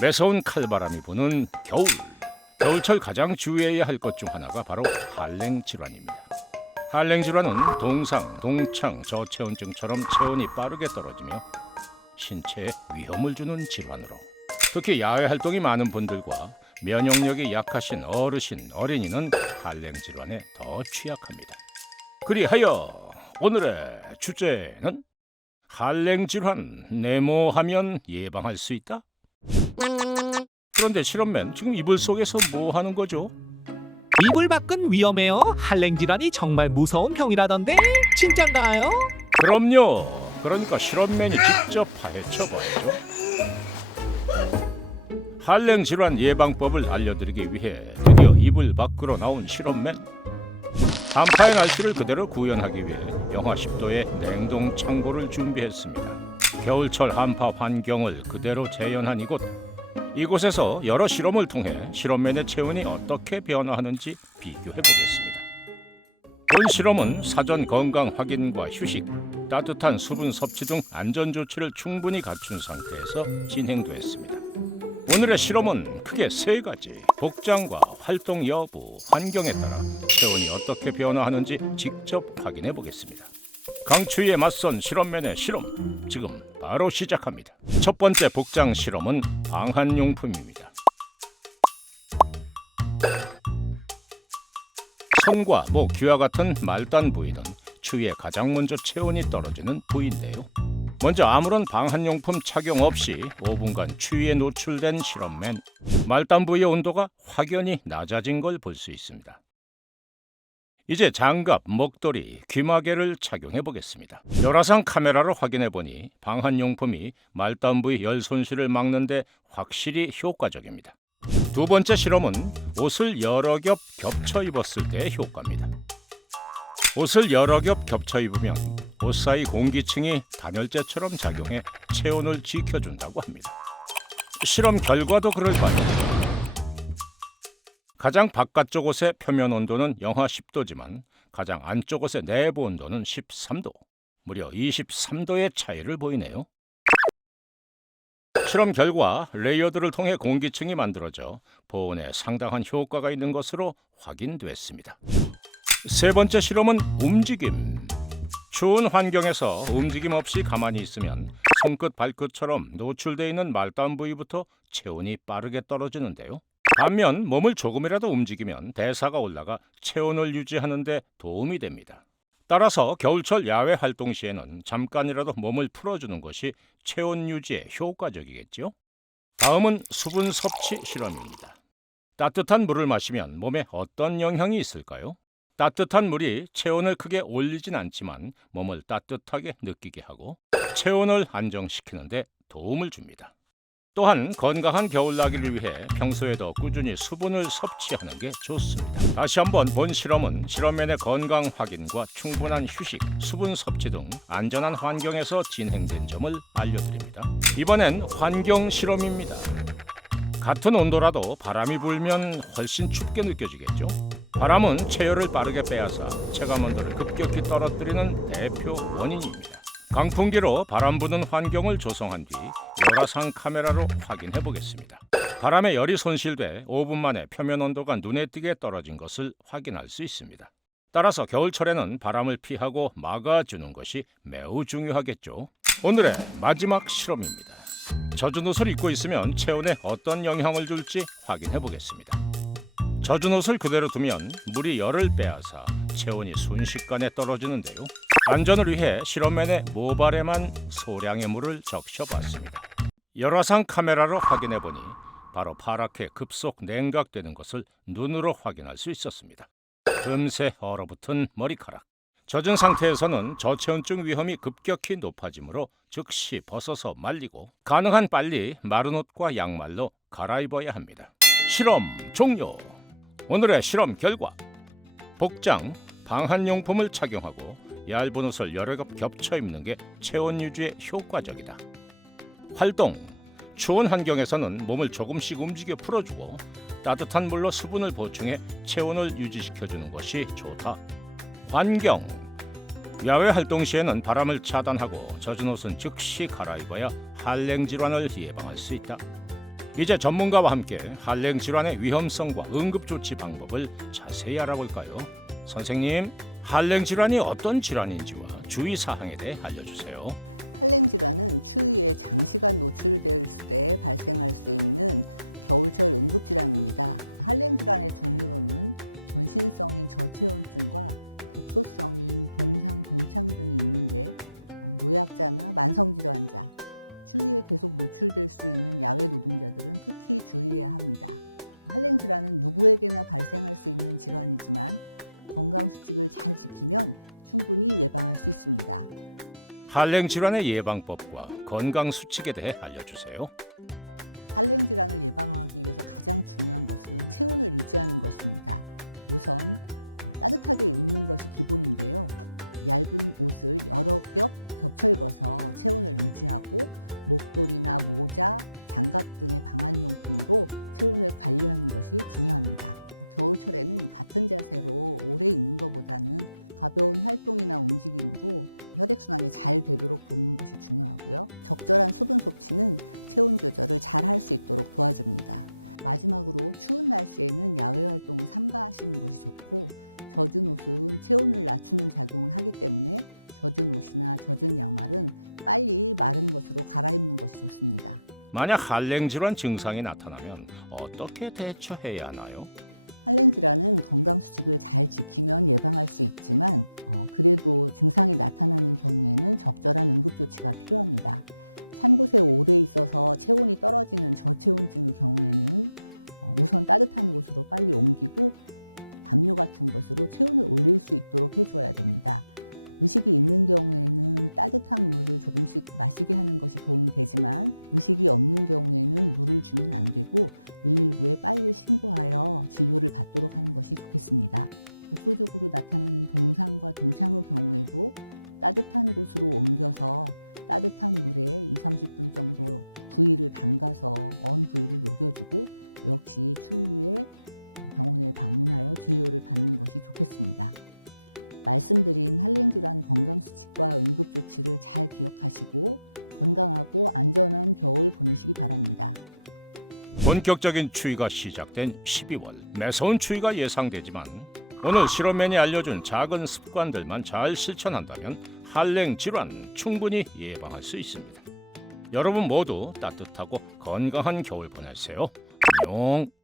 매서운 칼바람이 부는 겨울. 겨울철 가장 주의해야 할 것 중 하나가 바로 한랭 질환입니다. 한랭 질환은 동상, 동창, 저체온증처럼 체온이 빠르게 떨어지며 신체에 위험을 주는 질환으로, 특히 야외 활동이 많은 분들과 면역력이 약하신 어르신, 어린이는 한랭 질환에 더 취약합니다. 그리하여 오늘의 주제는 한랭 질환 내모하면 예방할 수 있다? 그런데 실험맨, 지금 이불 속에서 뭐 하는 거죠? 이불 밖은 위험해요. 한랭 질환이 정말 무서운 병이라던데 진짠가요? 그럼요. 그러니까 실험맨이 직접 파헤쳐봐요. 한랭 질환 예방법을 알려드리기 위해 드디어 이불 밖으로 나온 실험맨. 한파의 날씨를 그대로 구현하기 위해 영하 10도의 냉동 창고를 준비했습니다. 겨울철 한파 환경을 그대로 재현한 이곳에서 여러 실험을 통해 실험맨의 체온이 어떻게 변화하는지 비교해보겠습니다. 본 실험은 사전 건강 확인과 휴식, 따뜻한 수분 섭취 등 안전 조치를 충분히 갖춘 상태에서 진행됐습니다. 오늘의 실험은 크게 세 가지: 복장과 활동 여부, 환경에 따라 체온이 어떻게 변화하는지 직접 확인해 보겠습니다. 강추위에 맞선 실험맨의 실험, 지금 바로 시작합니다. 첫 번째 복장 실험은 방한용품입니다. 손과 목, 귀와 같은 말단 부위는 추위에 가장 먼저 체온이 떨어지는 부위인데요. 먼저 아무런 방한용품 착용 없이 5분간 추위에 노출된 실험맨, 말단 부위의 온도가 확연히 낮아진 걸 볼 수 있습니다. 이제 장갑, 목도리, 귀마개를 착용해 보겠습니다. 열화상 카메라로 확인해 보니 방한용품이 말단 부위 열 손실을 막는 데 확실히 효과적입니다. 두 번째 실험은 옷을 여러 겹 겹쳐 입었을 때의 효과입니다. 옷을 여러 겹 겹쳐 입으면 옷 사이 공기층이 단열재처럼 작용해 체온을 지켜준다고 합니다. 실험 결과도 그럴까요? 가장 바깥쪽 옷의 표면 온도는 영하 10도지만 가장 안쪽 옷의 내부 온도는 13도, 무려 23도의 차이를 보이네요. 실험 결과 레이어드를 통해 공기층이 만들어져 보온에 상당한 효과가 있는 것으로 확인됐습니다. 세 번째 실험은 움직임. 추운 환경에서 움직임 없이 가만히 있으면 손끝, 발끝처럼 노출되어 있는 말단 부위부터 체온이 빠르게 떨어지는데요. 반면 몸을 조금이라도 움직이면 대사가 올라가 체온을 유지하는 데 도움이 됩니다. 따라서 겨울철 야외 활동 시에는 잠깐이라도 몸을 풀어주는 것이 체온 유지에 효과적이겠죠? 다음은 수분 섭취 실험입니다. 따뜻한 물을 마시면 몸에 어떤 영향이 있을까요? 따뜻한 물이 체온을 크게 올리진 않지만 몸을 따뜻하게 느끼게 하고 체온을 안정시키는 데 도움을 줍니다. 또한 건강한 겨울나기를 위해 평소에도 꾸준히 수분을 섭취하는 게 좋습니다. 다시 한번 본 실험은 실험맨의 건강 확인과 충분한 휴식, 수분 섭취 등 안전한 환경에서 진행된 점을 알려드립니다. 이번엔 환경 실험입니다. 같은 온도라도 바람이 불면 훨씬 춥게 느껴지겠죠? 바람은 체열을 빠르게 빼앗아 체감 온도를 급격히 떨어뜨리는 대표 원인입니다. 강풍기로 바람 부는 환경을 조성한 뒤 열화상 카메라로 확인해 보겠습니다. 바람에 열이 손실돼 5분 만에 표면 온도가 눈에 띄게 떨어진 것을 확인할 수 있습니다. 따라서 겨울철에는 바람을 피하고 막아주는 것이 매우 중요하겠죠. 오늘의 마지막 실험입니다. 젖은 옷을 입고 있으면 체온에 어떤 영향을 줄지 확인해 보겠습니다. 젖은 옷을 그대로 두면 물이 열을 빼앗아 체온이 순식간에 떨어지는데요. 안전을 위해 실험맨의 모발에만 소량의 물을 적셔봤습니다. 열화상 카메라로 확인해보니 바로 파랗게 급속 냉각되는 것을 눈으로 확인할 수 있었습니다. 금세 얼어붙은 머리카락. 젖은 상태에서는 저체온증 위험이 급격히 높아지므로 즉시 벗어서 말리고 가능한 빨리 마른 옷과 양말로 갈아입어야 합니다. 실험 종료. 오늘의 실험 결과. 복장, 방한용품을 착용하고 얇은 옷을 여러 겹 겹쳐 입는 게 체온 유지에 효과적이다. 활동, 추운 환경에서는 몸을 조금씩 움직여 풀어주고 따뜻한 물로 수분을 보충해 체온을 유지시켜주는 것이 좋다. 환경, 야외 활동 시에는 바람을 차단하고 젖은 옷은 즉시 갈아입어야 한랭 질환을 예방할 수 있다. 이제 전문가와 함께 한랭 질환의 위험성과 응급 조치 방법을 자세히 알아볼까요? 선생님, 한랭 질환이 어떤 질환인지와 주의 사항에 대해 알려주세요. 한랭 질환은 추위에 장시간 노출될 때 발생할 수 있는 겨울철 응급 질환입니다. 한랭 질환의 종류로는 전신성인 저체온증과 독소성인 동상, 동창 등이 있는데 노약자나 만성질환자, 추위에 계속 노출될 수 있는 야외 노동자들은 특히 주의해야 합니다. 한랭 질환은 누구에게나 발생할 수 있는 질환이지만 건강 수칙을 잘 지키면 충분히 예방할 수 있습니다. 한랭 질환의 예방법과 건강 수칙에 대해 알려주세요. 한랭 질환을 예방하기 위해서 가장 중요한 것은 체온을 유지하는 것입니다. 우선 따뜻하게 입는 것이 기본인데요. 얇은 옷을 여러 겹 겹쳐 입어서 체온을 유지하고 목도리나 모자, 장갑 등의 방한용품으로 체온을 관리하는 것이 중요합니다. 겨울철에는 같은 자세로 오래 있는 것보다는 가벼운 활동이나 움직임으로 혈액순환이 잘 되도록 돕는 것이 중요하고요. 적절한 수분 섭취는 체온 조절을 잘 할 수 있도록 도와줍니다. 마지막으로 추운 날씨에는 야외 활동을 삼가하시는 것이 좋고, 젖은 옷은 체온을 낮추는 작용을 하기 때문에 젖은 옷이나 젖은 양말은 빨리 마른 것으로 갈아입는 것이 좋습니다. 만약 한랭 질환 증상이 나타나면 어떻게 대처해야 하나요? 한랭 질환은 건강 수칙을 잘 지키면 예방할 수 있지만 그래도 증상이 나타나는 경우에는 적절한 응급 조치가 필요합니다. 찬 곳에 오래 있어서 체온이 떨어지는 저체온증의 경우에는 우선 따뜻한 곳으로 빨리 옮기고 담요 같은 것으로 체온을 올릴 수 있도록 해줘야 됩니다. 의식이 있는 경우에는 따뜻한 물을 조금씩 마시게 하는 것이 도움이 되지만 의식이 없는 경우에는 물을 주면 안 되고 119에 빨리 신고하여 진료를 받도록 하는 것이 좋겠습니다. 국소적으로 나타나는 동상과 동창의 경우에도 따뜻한 곳으로 옮겨서 따뜻한 물에 20-30분 정도 부위를 담가서 언 부위를 녹여주고 역시 추후에 병원에 방문하여 진료를 받는 것이 좋겠습니다. 말씀드린 한랭 질환 건강 수칙과 응급 조치를 잘 기억하시고 건강하고 안전한 겨울 보내시기 바랍니다. 본격적인 추위가 시작된 12월, 매서운 추위가 예상되지만 오늘 실험맨이 알려준 작은 습관들만 잘 실천한다면 한랭 질환 충분히 예방할 수 있습니다. 여러분 모두 따뜻하고 건강한 겨울 보내세요. 안녕.